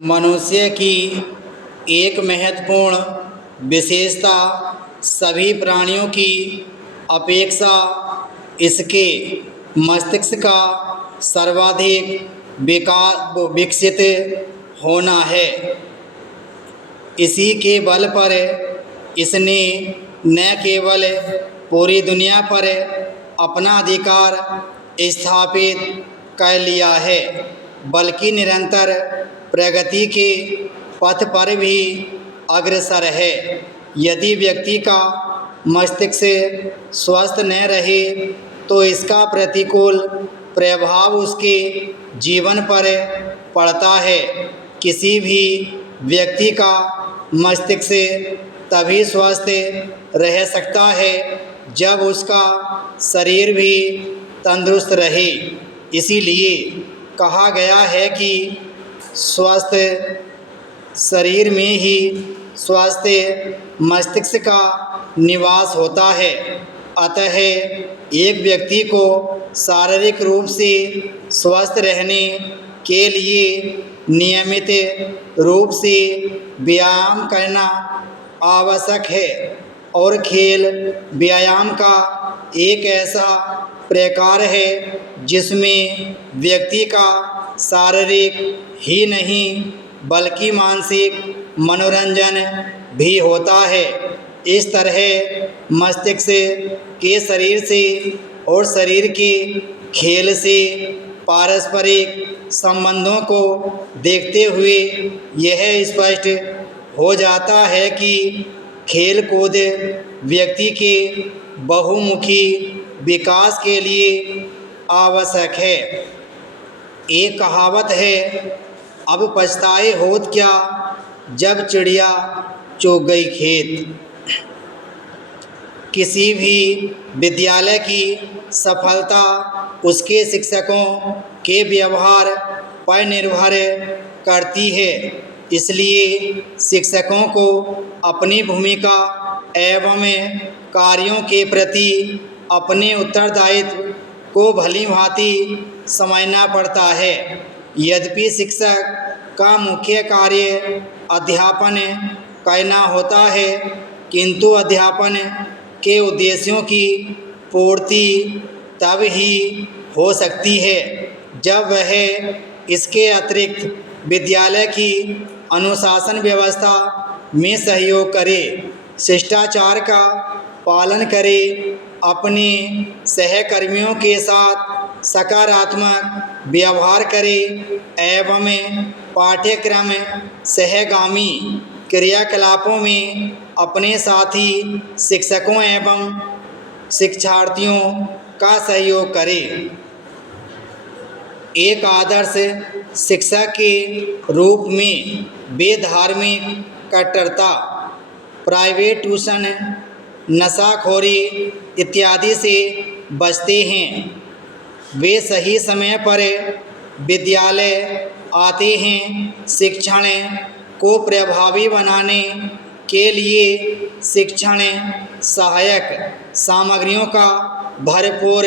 मनुष्य की एक महत्वपूर्ण विशेषता सभी प्राणियों की अपेक्षा इसके मस्तिष्क का सर्वाधिक विकसित होना है। इसी के बल पर इसने न केवल पूरी दुनिया पर अपना अधिकार स्थापित कर लिया है, बल्कि निरंतर प्रगति के पथ पर भी अग्रसर है। यदि व्यक्ति का मस्तिष्क स्वस्थ न रहे तो इसका प्रतिकूल प्रभाव उसके जीवन पर पड़ता है। किसी भी व्यक्ति का मस्तिष्क तभी स्वस्थ रह सकता है जब उसका शरीर भी तंदुरुस्त रहे। इसीलिए कहा गया है कि स्वस्थ शरीर में ही स्वस्थ मस्तिष्क का निवास होता है। अतः एक व्यक्ति को शारीरिक रूप से स्वस्थ रहने के लिए नियमित रूप से व्यायाम करना आवश्यक है, और खेल व्यायाम का एक ऐसा प्रकार है जिसमें व्यक्ति का शारीरिक ही नहीं बल्कि मानसिक मनोरंजन भी होता है। इस तरह मस्तिष्क के शरीर से और शरीर के खेल से पारस्परिक संबंधों को देखते हुए यह स्पष्ट हो जाता है कि खेल कूद व्यक्ति के बहुमुखी विकास के लिए आवश्यक है। एक कहावत है, अब पछताए होत क्या जब चिड़िया चुग गई खेत। किसी भी विद्यालय की सफलता उसके शिक्षकों के व्यवहार पर निर्भर करती है। इसलिए शिक्षकों को अपनी भूमिका एवं कार्यों के प्रति अपने उत्तरदायित्व को भली भांति समझना पड़ता है। यद्यपि शिक्षक का मुख्य कार्य अध्यापन करना होता है, किंतु अध्यापन के उद्देश्यों की पूर्ति तब ही हो सकती है जब वह इसके अतिरिक्त विद्यालय की अनुशासन व्यवस्था में सहयोग करे, शिष्टाचार का पालन करे, अपने सहकर्मियों के साथ सकारात्मक व्यवहार करे एवं पाठ्यक्रम सहगामी क्रियाकलापों में अपने साथी शिक्षकों एवं शिक्षार्थियों का सहयोग करे। एक आदर्श शिक्षक के रूप में वे धार्मिक कट्टरता, प्राइवेट ट्यूशन, नशाखोरी इत्यादि से बचते हैं। वे सही समय पर विद्यालय आते हैं। शिक्षण को प्रभावी बनाने के लिए शिक्षण सहायक सामग्रियों का भरपूर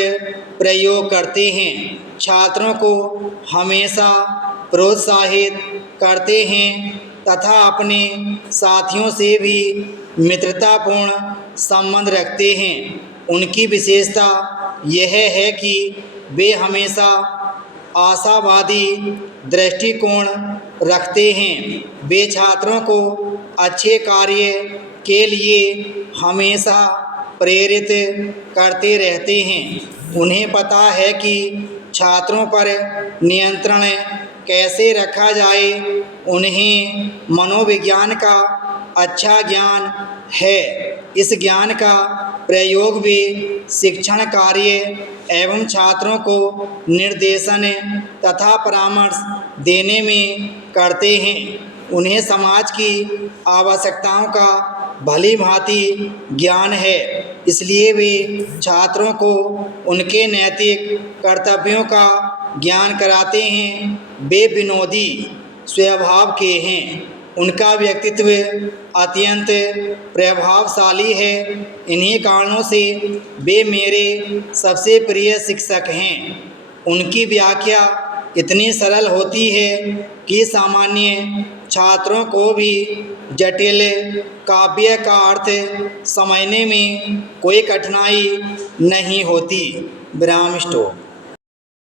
प्रयोग करते हैं। छात्रों को हमेशा प्रोत्साहित करते हैं तथा अपने साथियों से भी मित्रतापूर्ण संबंध रखते हैं। उनकी विशेषता यह है कि वे हमेशा आशावादी दृष्टिकोण रखते हैं। वे छात्रों को अच्छे कार्य के लिए हमेशा प्रेरित करते रहते हैं। उन्हें पता है कि छात्रों पर नियंत्रण कैसे रखा जाए। उन्हें मनोविज्ञान का अच्छा ज्ञान है। इस ज्ञान का प्रयोग वे शिक्षण कार्य एवं छात्रों को निर्देशन तथा परामर्श देने में करते हैं। उन्हें समाज की आवश्यकताओं का भली भांति ज्ञान है, इसलिए वे छात्रों को उनके नैतिक कर्तव्यों का ज्ञान कराते हैं। वे विनोदी स्वभाव के हैं। उनका व्यक्तित्व अत्यंत प्रभावशाली है। इन्हीं कारणों से वे मेरे सबसे प्रिय शिक्षक हैं। उनकी व्याख्या इतनी सरल होती है कि सामान्य छात्रों को भी जटिल काव्य का अर्थ समझने में कोई कठिनाई नहीं होती। विराम स्टॉप।